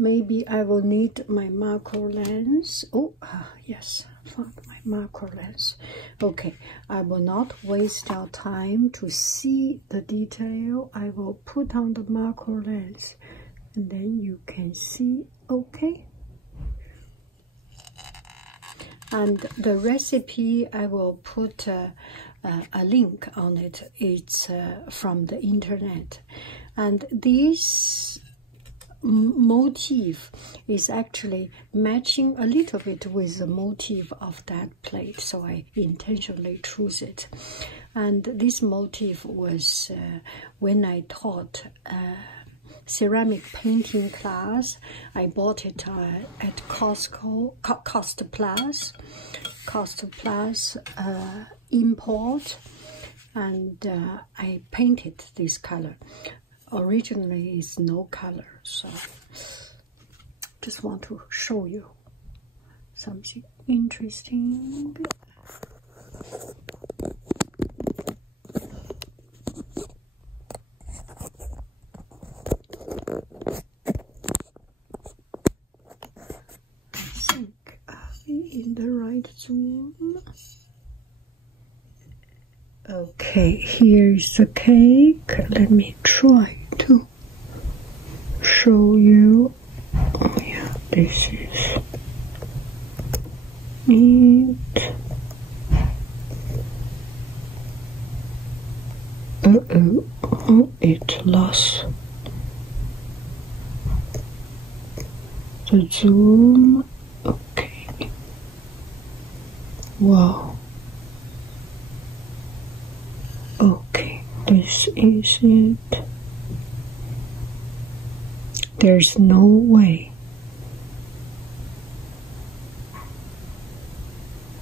Maybe I will need my macro lens. Oh, yes, found my macro lens. Okay, I will not waste our time to see the detail. I will put on the macro lens and then you can see, okay? And the recipe, I will put a link on it. It's from the internet. And this motif is actually matching a little bit with the motif of that plate, so I intentionally choose it. And this motif was when I taught ceramic painting class. I bought it at Costco, Cost Plus import, and I painted this color. Originally it's no color, so just want to show you something interesting. I think I'll be in the right zoom. Okay, here is the cake. Let me try to show you. Oh yeah, this is it. Oh, it lost the zoom. Okay. Wow. Okay, this is it. There's no way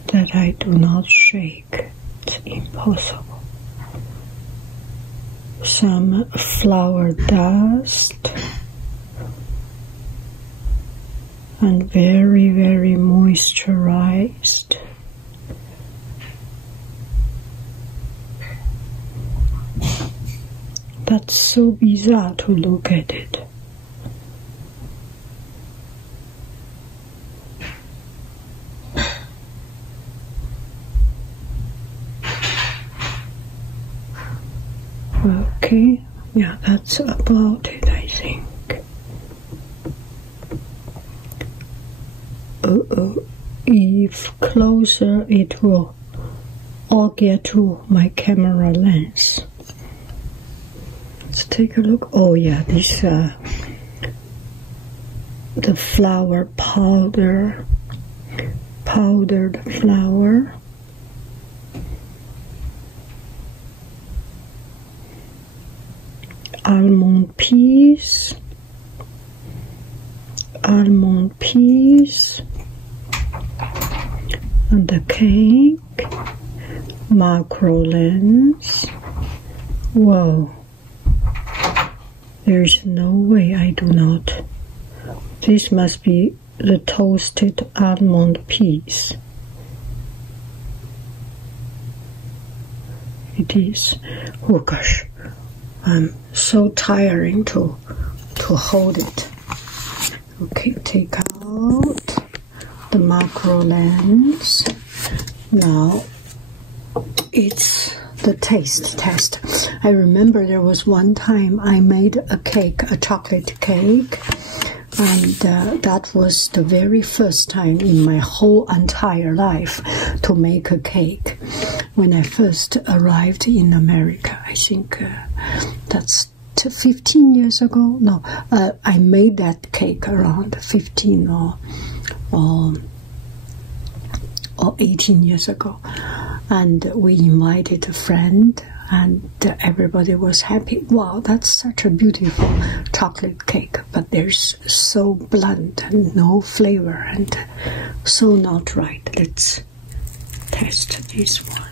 that I do not shake. It's impossible. Some flour dust and very, very moisturized. That's so bizarre to look at it. Okay, yeah, that's about it, I think. If closer, it will all get to my camera lens. Let's take a look. Oh yeah, this the flour powdered flour. Almond peas, and the cake, macro lens. Whoa, there's no way I do not. This must be the toasted almond peas. It is. Oh gosh, I'm so tiring to hold it. Okay, take out the macro lens. Now it's the taste test. I remember there was one time I made a cake, a chocolate cake, and that was the very first time in my whole entire life to make a cake. When I first arrived in America, I think that's 15 years ago. No, I made that cake around 15 or 18 years ago, and we invited a friend, and everybody was happy. Wow, that's such a beautiful chocolate cake, but there's so blunt and no flavor and so not right. Let's test this one.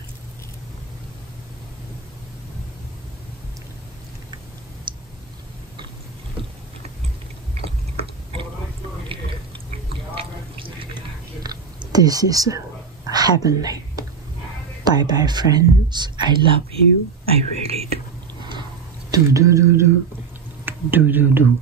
This is heavenly. Bye bye, friends. I love you. I really do. Do do do do. Do do do.